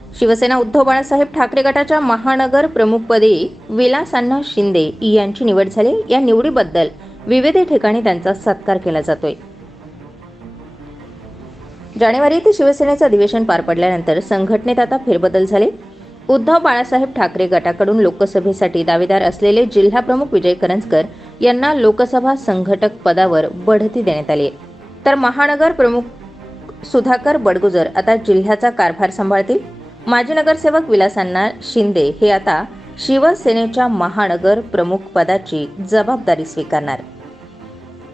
शिवसेना उद्धव बाळासाहेब ठाकरे गटाच्या महानगर प्रमुखपदी विलास अण्णा शिंदे यांची निवड झाली। या निवडीबद्दल विविध ठिकाणी त्यांचा सत्कार केला जातोय। जानेवारीत शिवसेनेचे अधिवेशन पार पडल्यानंतर संघटनेत आता फेरबदल झाले। उद्धव बाळासाहेब ठाकरे गटाकडून लोकसभेसाठी दावेदार असलेले जिल्हा प्रमुख विजय करंजकर यांना लोकसभा संघटक पदावर बढती देण्यात आली, तर महानगर प्रमुख सुधाकर बडगुजर आता जिल्ह्याचा कारभार सांभाळतील। माजी नगरसेवक विलास अण्णा शिंदे हे आता शिवसेनेच्या महानगर प्रमुख पदाची जबाबदारी स्वीकारणार।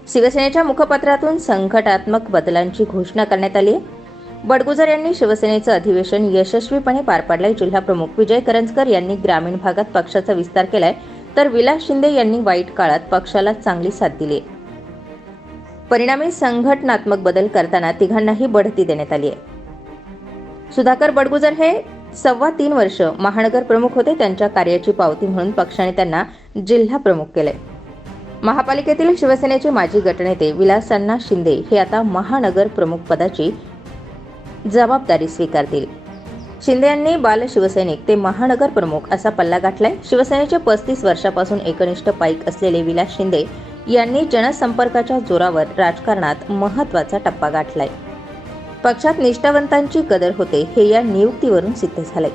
शिवसेनेच्या मुखपत्रातून संघटनात्मक बदलांची घोषणा करण्यात आली आहे। बडगुजर यांनी शिवसेनेचं अधिवेशन यशस्वीपणे पार पाडलंय। जिल्हा प्रमुख विजय करंजकर यांनी ग्रामीण भागात पक्षाचा विस्तार केलाय, तर विलास शिंदे यांनी वाईट काळात पक्षाला चांगली साथ दिली आहे। परिणामी संघटनात्मक बदल करताना तिघांनाही बढती देण्यात आली आहे। सुधाकर बडगुजर हे 3.25 वर्ष महानगर प्रमुख होते। त्यांच्या कार्याची पावती म्हणून पक्षाने त्यांना जिल्हा प्रमुख केले। महापालिकेतील शिवसेनेचे माजी गटनेते विलास अण्णा शिंदे हे आता महानगर प्रमुख पदाची जबाबदारी स्वीकारतील। शिंदे यांनी बाल शिवसैनिक ते महानगर प्रमुख असा पल्ला गाठलाय। शिवसेनेचे 35 वर्षापासून एकनिष्ठ पाईक असलेले विलास शिंदे यांनी जनसंपर्काच्या जोरावर राजकारणात महत्त्वाचा टप्पा गाठलाय। पक्षात निष्ठावंतांची कदर होते हे या नियुक्तीवरून सिद्ध झाले।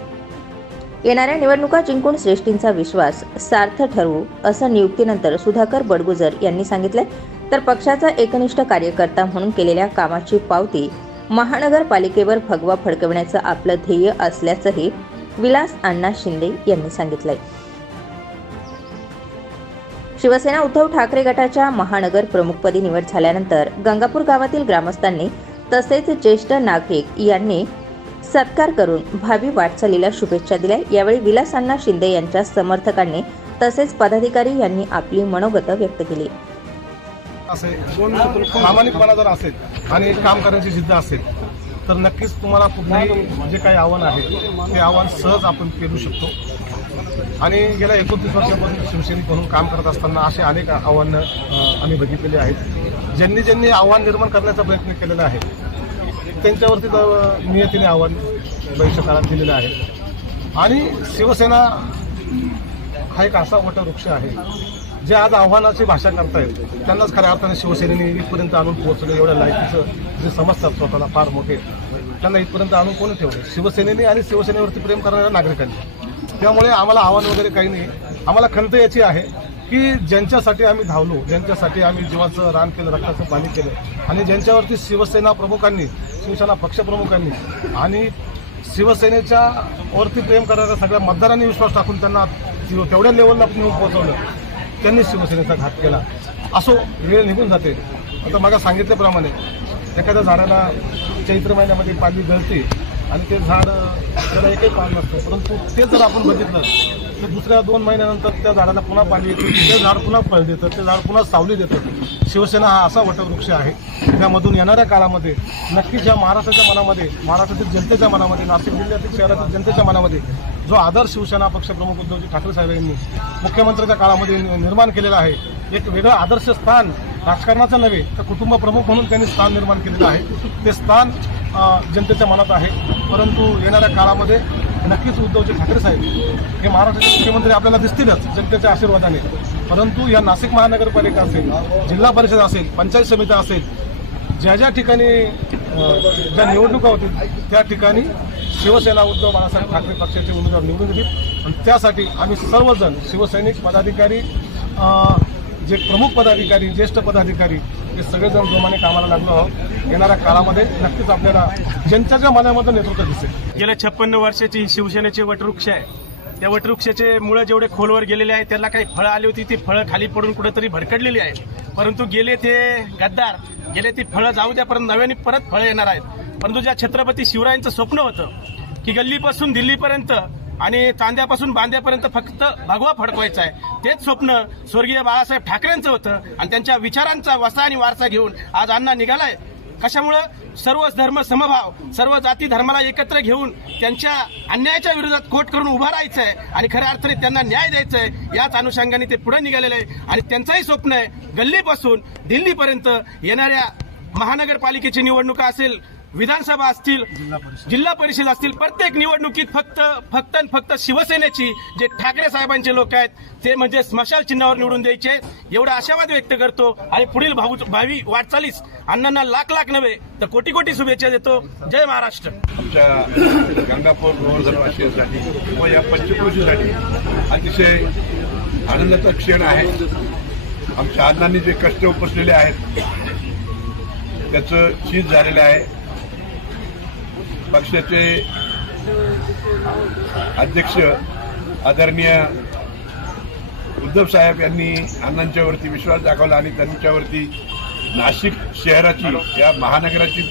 येणाऱ्या निवडणुका जिंकून श्रेष्ठींचा विश्वास सार्थ ठरवू असं नियुक्तीनंतर सुधाकर बडगुजर यांनी सांगितले, तर पक्षाचा एकनिष्ठ कार्यकर्ता म्हणून केलेल्या कामाची पावती महानगरपालिकेवर भगवा फडकवण्याचं आपलं ध्येय असल्याचंही विलास अण्णा शिंदे यांनी सांगितलंय। शिवसेना उद्धव ठाकरे गटाच्या महानगर प्रमुखपदी निवड झाल्यानंतर गंगापूर गावातील ग्रामस्थांनी तसेच ज्येष्ठ नागरिक यांनी सत्कार करून भावी वाटचालीला शुभेच्छा दिल्या। यावेळी विलास अण्णा शिंदे यांच्या समर्थकांनी तसेच पदाधिकारी यांनी आपली मनोगत व्यक्त केली। प्रामाणिकपणा जर असेल आणि काम करण्याची जिद्द असेल तर नक्कीच तुम्हाला कुठलंही जे काही आव्हान आहे ते आव्हान सहज आपण पेलू शकतो। आणि गेल्या 29 वर्षापासून शिवसैनिक म्हणून काम करत असताना असे अनेक आव्हानं आम्ही बघितलेली आहेत। ज्यांनी आव्हान निर्माण करण्याचा प्रयत्न केलेला आहे त्यांच्यावरती नियतीने आव्हान भविष्यकाळात दिलेलं आहे। आणि शिवसेना हा एक असा मोठा वृक्ष आहे जे आज आव्हानाची भाषा करतायत त्यांनाच खऱ्या अर्थाने शिवसेनेने इथपर्यंत आणून पोहोचले। एवढ्या लायकीचं जे समजतात स्वतःला फार मोठे, त्यांना इथपर्यंत आणून कोणी ठेवले? शिवसेनेने आणि शिवसेनेवरती प्रेम करणाऱ्या नागरिकांनी। त्यामुळे आम्हाला आव्हान वगैरे काही नाही। आम्हाला खंत याची आहे की ज्यांच्यासाठी आम्ही धावलो, ज्यांच्यासाठी आम्ही जीवाचं रान केलं, रक्ताचं पाणी केलं आणि ज्यांच्यावरती शिवसेना प्रमुखांनी, शिवसेना पक्षप्रमुखांनी आणि शिवसेनेच्या वरती प्रेम करणाऱ्या सगळ्या मतदारांनी विश्वास टाकून त्यांना तेवढ्या लेवलला नेऊन पोहोचवलं, त्यांनी शिवसेनेचा घात केला। असो, वेळ निघून जाते। आता मला सांगितल्याप्रमाणे एखाद्या झाडाला चैत्र महिन्यामध्ये पाणी गळते आणि ते झाड त्याला एकही पान नसतं, परंतु ते जर आपण बघितलं तर दुसऱ्या 2 महिन्यानंतर त्या झाडाला पुन्हा पाणी येतं, ते झाड पुन्हा फळ देतं, ते झाड पुन्हा सावली देतं। शिवसेना हा असा वटवृक्ष आहे त्यामधून येणाऱ्या काळामध्ये नक्कीच या महाराष्ट्राच्या मनामध्ये, महाराष्ट्रातील जनतेच्या मनामध्ये, नाशिक जिल्ह्यातील शहरातील जनतेच्या मनामध्ये जो आदर शिवसेना पक्षप्रमुख उद्धवजी ठाकरे साहेब यांनी मुख्यमंत्र्यांच्या काळामध्ये निर्माण केलेला आहे, एक वेगळं आदर्श स्थान राजकारणाचं नव्हे तर कुटुंब प्रमुख म्हणून त्यांनी स्थान निर्माण केलेलं आहे। ते स्थान जनतेच्या मनात आहे। परंतु येणाऱ्या काळामध्ये नक्कीच उद्धवजी ठाकरे साहेब हे महाराष्ट्राचे मुख्यमंत्री आपल्याला दिसतीलच जनतेच्या आशीर्वादाने। परंतु या नाशिक महानगरपालिका असेल, जिल्हा परिषद असेल, पंचायत समित्या असेल, ज्या ठिकाणी ज्या निवडणुका होतील त्या ठिकाणी शिवसेना उद्धव बाळासाहेब ठाकरे पक्षाचे उमेदवार निवडून येतील। आणि त्यासाठी आम्ही सर्वजण शिवसैनिक पदाधिकारी, जे प्रमुख पदाधिकारी, ज्येष्ठ पदाधिकारी हे सगळेजण जोमाने कामाला लागलो आहोत। येणाऱ्या काळामध्ये नक्कीच आपल्याला जनतेच्या मनामध्ये नेतृत्व दिसेल। गेल्या 56 वर्षाची शिवसेनेचे वटवृक्ष आहे। त्या वटवृक्षाचे मुळे जेवढे खोलवर गेलेले आहेत त्याला काही फळं आली होती, ती फळं खाली पडून कुठेतरी भरकडलेली आहेत। परंतु गेले ते गद्दार, गेले ती फळं जाऊ द्या, परंतु नव्याने परत फळं येणार आहेत। परंतु ज्या छत्रपती शिवरायांचं स्वप्न होतं की गल्लीपासून दिल्लीपर्यंत आणि तांद्यापासून बांद्यापर्यंत फक्त भगवा फडकवायचा आहे, तेच स्वप्न स्वर्गीय बाळासाहेब ठाकरेंचं होतं। आणि त्यांच्या विचारांचा वसा आणि वारसा घेऊन आज अण्णा निघालाय। कशामुळे? सर्व धर्म समभाव, सर्व जाती धर्माला एकत्र घेऊन त्यांच्या अन्यायाच्या विरोधात कोट करून उभा राहायचं आहे आणि खऱ्या अर्थाने त्यांना न्याय द्यायचा आहे। याच अनुषंगाने ते पुढे निघालेले आहे आणि त्यांचंही स्वप्न आहे गल्लीपासून दिल्लीपर्यंत येणाऱ्या महानगरपालिकेची निवडणुका असेल, विधानसभा असतील, जिल्हा परिषद असतील, प्रत्येक निवडणुकीत फक्त शिवसेनेची जे ठाकरे साहेबांचे लोक आहेत ते म्हणजे स्मशाल चिन्हावर निवडून द्यायचे एवढा आशावाद व्यक्त करतो आणि पुढील भावी वाटचालीस अण्णांना लाख नव्हे तर कोटी शुभेच्छा देतो. जय महाराष्ट्र. आमच्या गंगापूर गोवर्धनवासियांसाठी किंवा या पंचक्रोशीसाठी अतिशय आनंदाचा क्षण आहे. आमच्या अण्णांनी जे कष्ट उपसलेले आहेत त्याचं चीज झालेलं आहे. पक्षाचे अध्यक्ष आदरणीय उद्धव साहेब यांनी अण्णांच्यावरती विश्वास दाखवला आणि त्यांच्यावरती नाशिक शहराची या महानगराची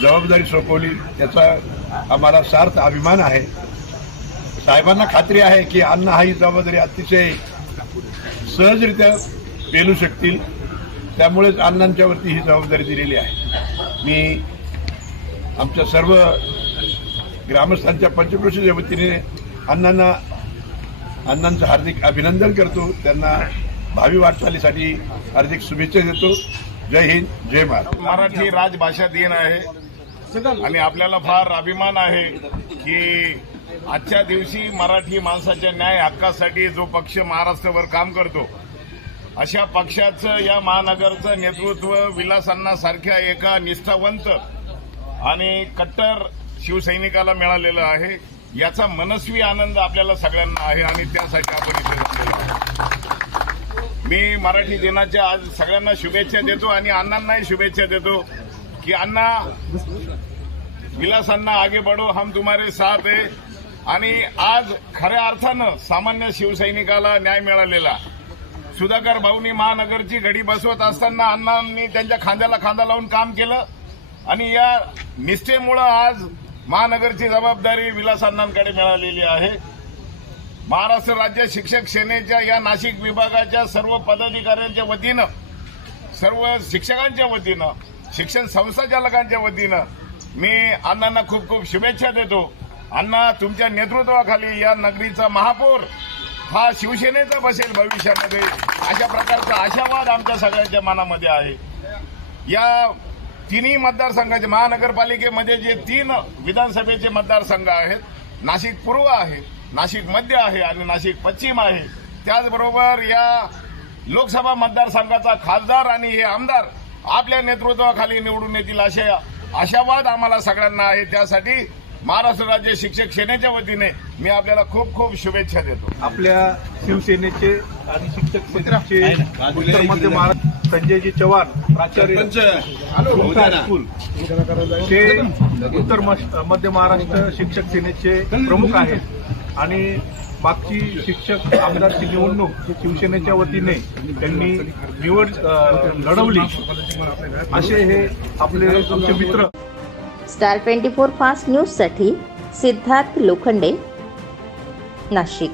जबाबदारी सोपवली. त्याचा आम्हाला सार्थ अभिमान आहे. साहेबांना खात्री आहे की अण्णा ही जबाबदारी अतिशय सहजरित्या पेलू शकतील. त्यामुळेच अण्णांच्यावरती ही जबाबदारी दिलेली आहे. मी आमच्या सर्व ग्रामस्थांच्या पंचक्रोशीच्या वतीने अण्णांचं हार्दिक अभिनंदन करतो. त्यांना भावी वाटचालीसाठी हार्दिक शुभेच्छा देतो. जय हिंद, जय महाराष्ट्र. मराठी राजभाषा दिन आहे आणि आपल्याला फार अभिमान आहे की आजच्या दिवशी मराठी माणसाच्या न्याय हक्कासाठी जो पक्ष महाराष्ट्रभर काम करतो अशा पक्षाचं या महानगरचं नेतृत्व विलास अण्णांसारख्या एका निष्ठावंत आणि कट्टर शिवसैनिकाला मिळालेलं आहे. याचा मनस्वी आनंद आपल्याला सगळ्यांना आहे आणि त्यासाठी आपण इथे जमलेलो आहोत. मी मराठी दिनाच्या आज सगळ्यांना शुभेच्छा देतो आणि अण्णांनाही शुभेच्छा देतो की अण्णा, विलास अण्णा आगे बढ़ो, हम तुम्हारे साथ है. आणि आज खऱ्या अर्थानं सामान्य शिवसैनिकाला न्याय मिळालेला. सुधाकर भाऊंनी महानगरची घडी बसवत असताना अण्णांनी त्यांच्या खांद्याला खांदा लावून काम केलं आणि या निष्ठेमुळं आज महानगरची जबाबदारी विलास अण्णांकडे मिळालेली आहे. महाराष्ट्र राज्य शिक्षक सेनेच्या या नाशिक विभागाच्या सर्व पदाधिकाऱ्यांच्या वतीनं, सर्व शिक्षकांच्या वतीनं, शिक्षण संस्थाचालकांच्या वतीनं मी अण्णांना खूप शुभेच्छा देतो. अण्णा, तुमच्या नेतृत्वाखाली या नगरीचा महापौर हा शिवसेनेचा बसेल भविष्यामध्ये अशा प्रकारचा आशावाद आमच्या सगळ्यांच्या मनामध्ये आहे. या तिन्ही मतदारसंघाचे महानगरपालिकेमध्ये जे 3 विधानसभेचे मतदारसंघ आहेत, नाशिक पूर्व आहे, नाशिक मध्य आहे आणि नाशिक पश्चिम आहे. त्याचबरोबर या लोकसभा मतदारसंघाचा खासदार आणि हे आमदार आपल्या नेतृत्वाखाली निवडून येतील असे आशावाद आम्हाला सगळ्यांना आहे. त्यासाठी महाराष्ट्र राज्य शिक्षक सेनेच्या वतीने मी आपल्याला खूप शुभेच्छा देतो. आपल्या शिवसेनेचे आणि शिक्षक सेनेचे उत्तर मध्य महाराष्ट्र संजयजी चव्हाण प्राचार्य स्कूल ते उत्तर मध्य महाराष्ट्र शिक्षक सेनेचे प्रमुख आहेत आणि मागची शिक्षक आमदारची निवडणूक शिवसेनेच्या वतीने त्यांनी निवड लढवली असे हे आपले आमचे मित्र. स्टार 24 फास्ट न्यूजसाठी सिद्धार्थ लोखंडे, नाशिक.